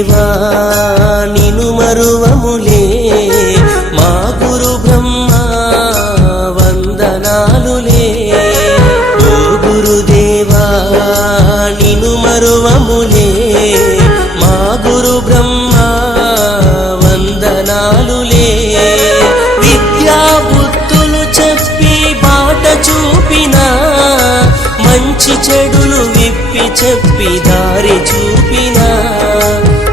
గురుదేవా నిను మరువములే మా గురు బ్రహ్మ వందనాలులే ఓ గురుదేవా నిను మరువములే మా గురు బ్రహ్మ వందనాలులే విద్యా బుద్ధులు చెప్పి బాట చూపినా మంచి చెడులు విప్పి చెప్పి దారి చూపినా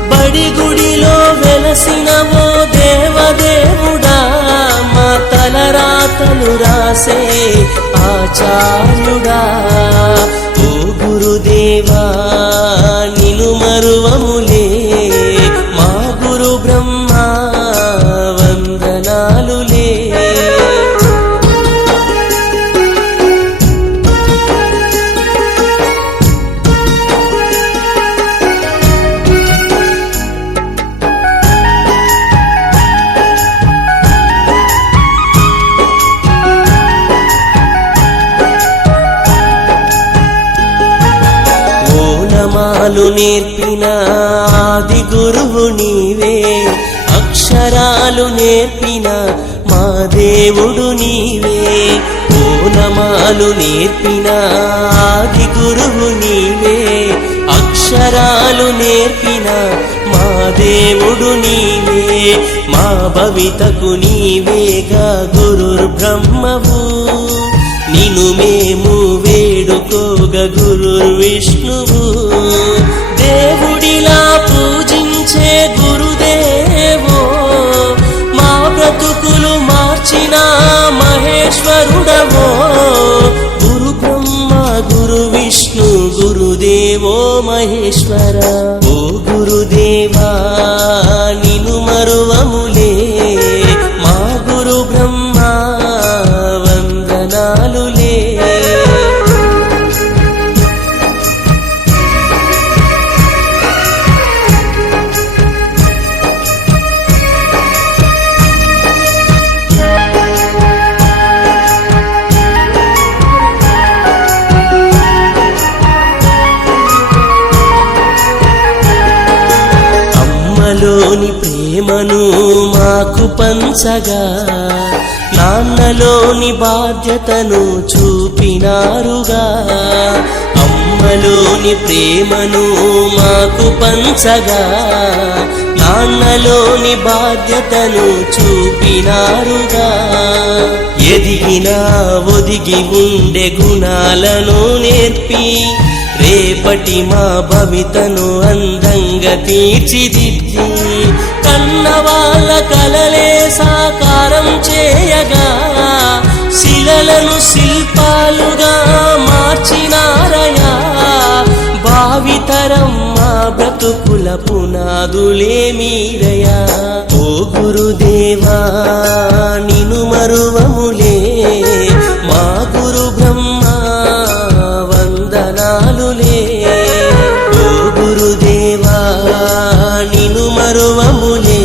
బడి గుడిలో వెలసినవో దేవదేవుడా మా తలరాతలు రాసే ఆచార్యుడా ఓ గురుదేవా నిను మరువములే మా గురు బ్రహ్మ వందనాలులే నేర్పిన ఆది గురువు నీవే అక్షరాలు నేర్పిన మా దేవుడు నీవే ఓనమాలు నేర్పిన ఆది గురువు నీవే అక్షరాలు నేర్పిన మా దేవుడు నీవే మా భవితకు నీవేగా గురుర్ బ్రహ్మవు నిను మేము వేడుకోగ గురుర్ విష్ణువు దేవుడిలా పూజించే గురుదేవో మా బ్రతుకులు మార్చిన మహేశ్వరుడవో గురు బ్రహ్మ గురు విష్ణు గురుదేవో మహేశ్వర ఓ గురుదేవా నిను మరువములే మా గురు బ్రహ్మ వందనాలులే అమ్మలోని ప్రేమను మాకు పంచగా నాన్నలోని బాధ్యతను చూపినారుగా అమ్మలోని ప్రేమను మాకు పంచగా నాన్నలోని బాధ్యతను చూపినారుగా ఎదిగినా ఒదిగి ఉండే గుణాలను నేర్పి రేపటి మా భవితను అందంగా తీర్చిదిద్ది కన్నవాళ్ళ కలలే సాకారం చేయగా శిలలను శిల్పాలుగా మార్చినారయా భావితరం మా బ్రతుకుల పునాదులే మీరయా ఓ గురుదేవా నిను మరువములే మా గురు బ్రహ్మ వందనాలులే ఓ గురుదేవా నిను మరువములే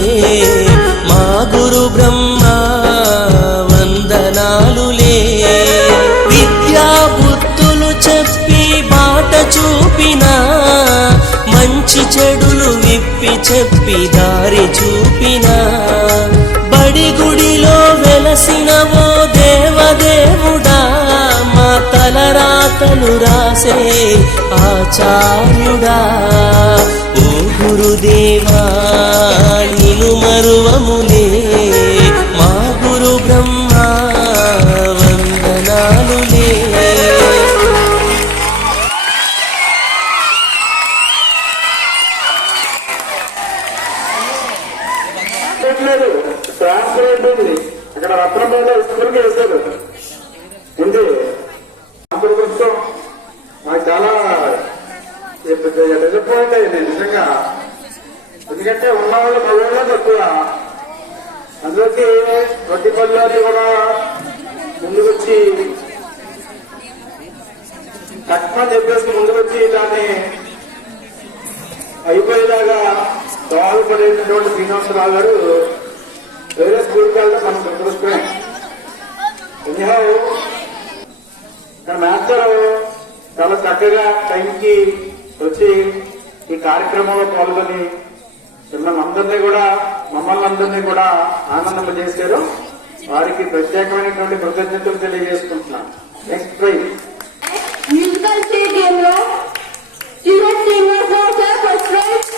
మా గురు బ్రహ్మ వందనాలులే విద్యా బుద్ధులు చెప్పి బాట చూపినా మంచి చెడులు విప్పి చెప్పి దారి చూపినా బడి గుడిలో వెలసినవో దేవదేవుడా మా తలరాతలు రాసే ఆచార్యుడా ఓ గురుదేవా నిను మరువములే మా గురు బ్రహ్మ వందనాలులే అక్కడ రత్నపేట స్కూల్కి వేశారు ఉంది కోసం నాకు చాలా డిసప్పాయింట్ అయింది నిజంగా. ఎందుకంటే ఉన్నవాళ్ళు మగవాళ్ళే తక్కువ, అందులోకి రొట్టి పళ్ళని కూడా ముందుకొచ్చి కట్మని చెప్పేసి ముందుకొచ్చి దాన్ని అయిపోయేలాగా దోహదపడేటటువంటి శ్రీనివాసరావు గారు వేరే స్కూల్కి వెళ్తే మనం సంతోషమే. ఎన్నిహౌ మాస్టర్ చాలా చక్కగా టైంకి వచ్చి ఈ కార్యక్రమంలో పాల్గొని మమ్మల్ని అందరినీ కూడా ఆనందింపజేశారు. వారికి ప్రత్యేకమైనటువంటి కృతజ్ఞతలు తెలియజేసుకుంటున్నాను. నెక్స్ట్ ప్రైజ్ మ్యూజికల్ స్టేడియం లో స్టూడెంట్ టీమర్స్ లో first prize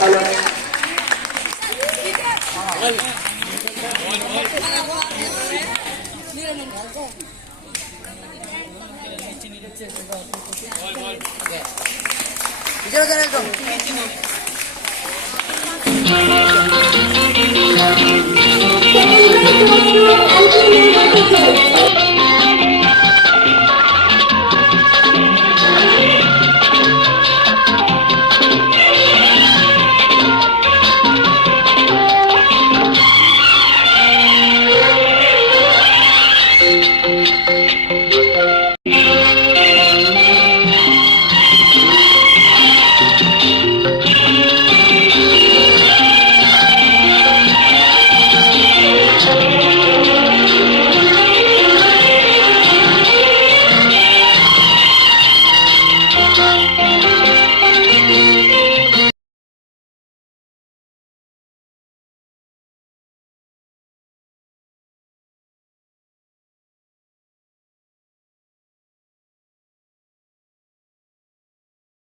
hello second prize to student LP